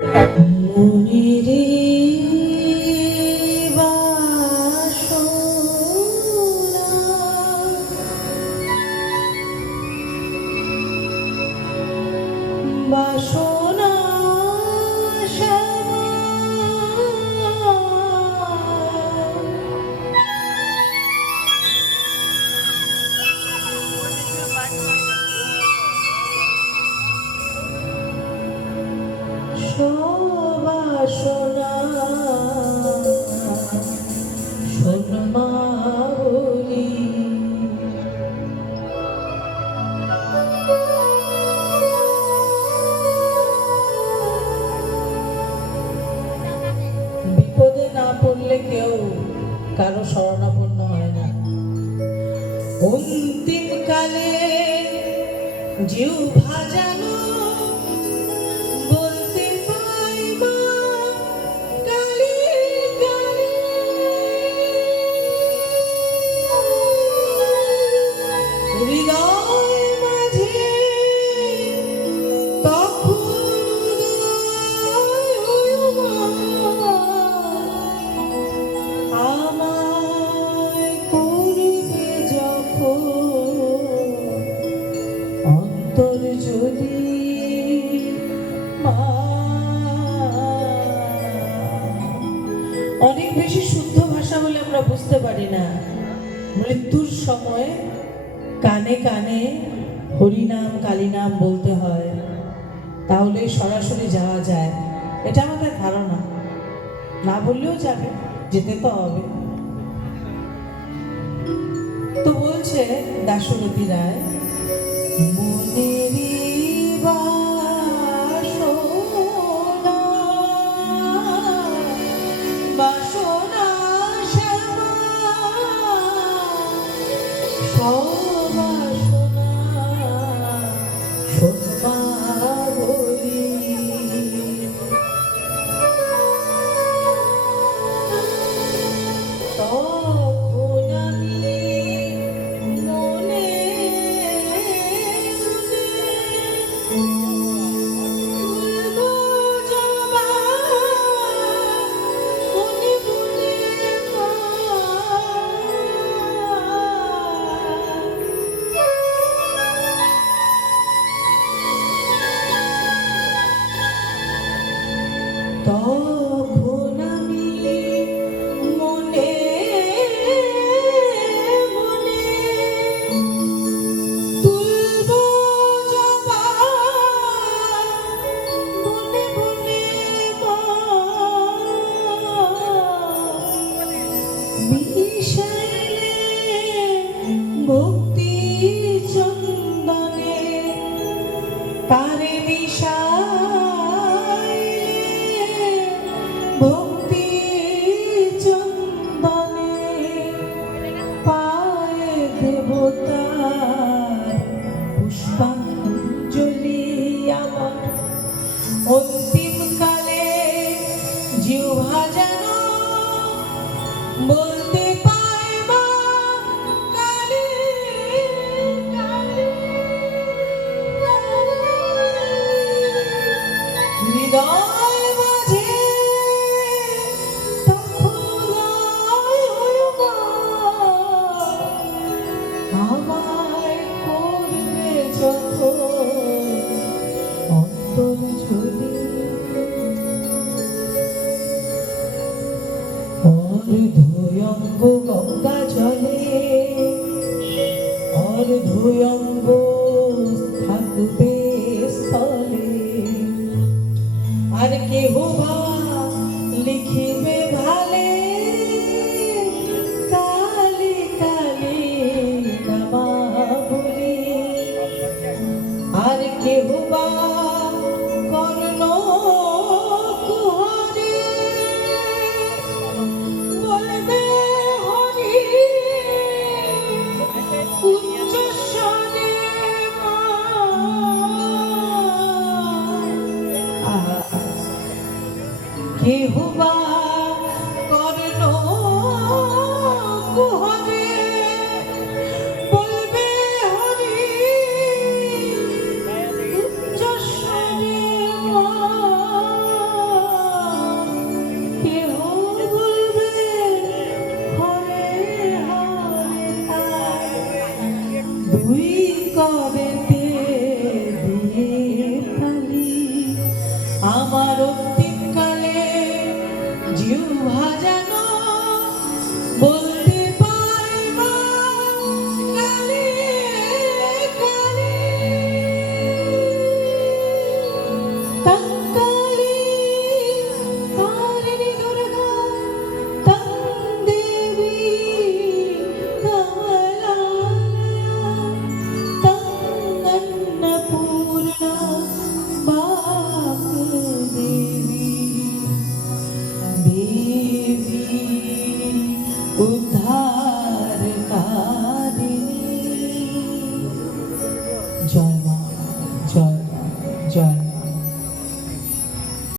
মনিরে বাসনা বাসনা বাসনা শোনমা বলি বিপদে না পড়লে কেউ কারো শরণাপন্ন হয় না। অন্তিম কালে জিউ ভাজানো বলতে পাইবা কালী কালী হৃদয় মাঝে তখন আমায় করবে যখন অন্তর যদি অনেক বেশি শুদ্ধ ভাষা বলে আমরা বুঝতে পারি না। মৃত্যুর সময় কানে কানে হরিনাম কালীনাম বলতে হয়, তাহলে সরাসরি যাওয়া যায়, এটা আমাদের ধারণা। না বললেও যাবে, যেতে তো হবে। তো বলছে দাশরথী রায়, মনেরি বাসনা বাসনা শ্যামা সবাসনা শোনমা বলি তখন আমি মনে তুলব জবা মনে মনে তখন আমি মনে মনে তুলব জবা মনে মনে মিশাইলে ভক্তি চন্দনে তারে মিশাইলে ভক্তি চন্দনে পায়ে দেবতার পুষ্পাঞ্জলি আমার অন্তিম কালে জিহ্বা যেন বলতে পাইবা কালী কালী হৃদয় মাঝে তখন আমায় করবে যখন অন্তর যদি অর্ধয়ঙ্গ গঙ্গা জলে অর্ধয়ঙ্গ থাকবে স্থলে আর কেহ বা লিখিবে ভালে কালী কালী নামাবলি আর কেহ বা কর্ণ কুহরে বলবে হরি উচ্চস্বরে কেহ বা কর্ণ কুহরে বলবে হরি উচ্চস্বরে আমারও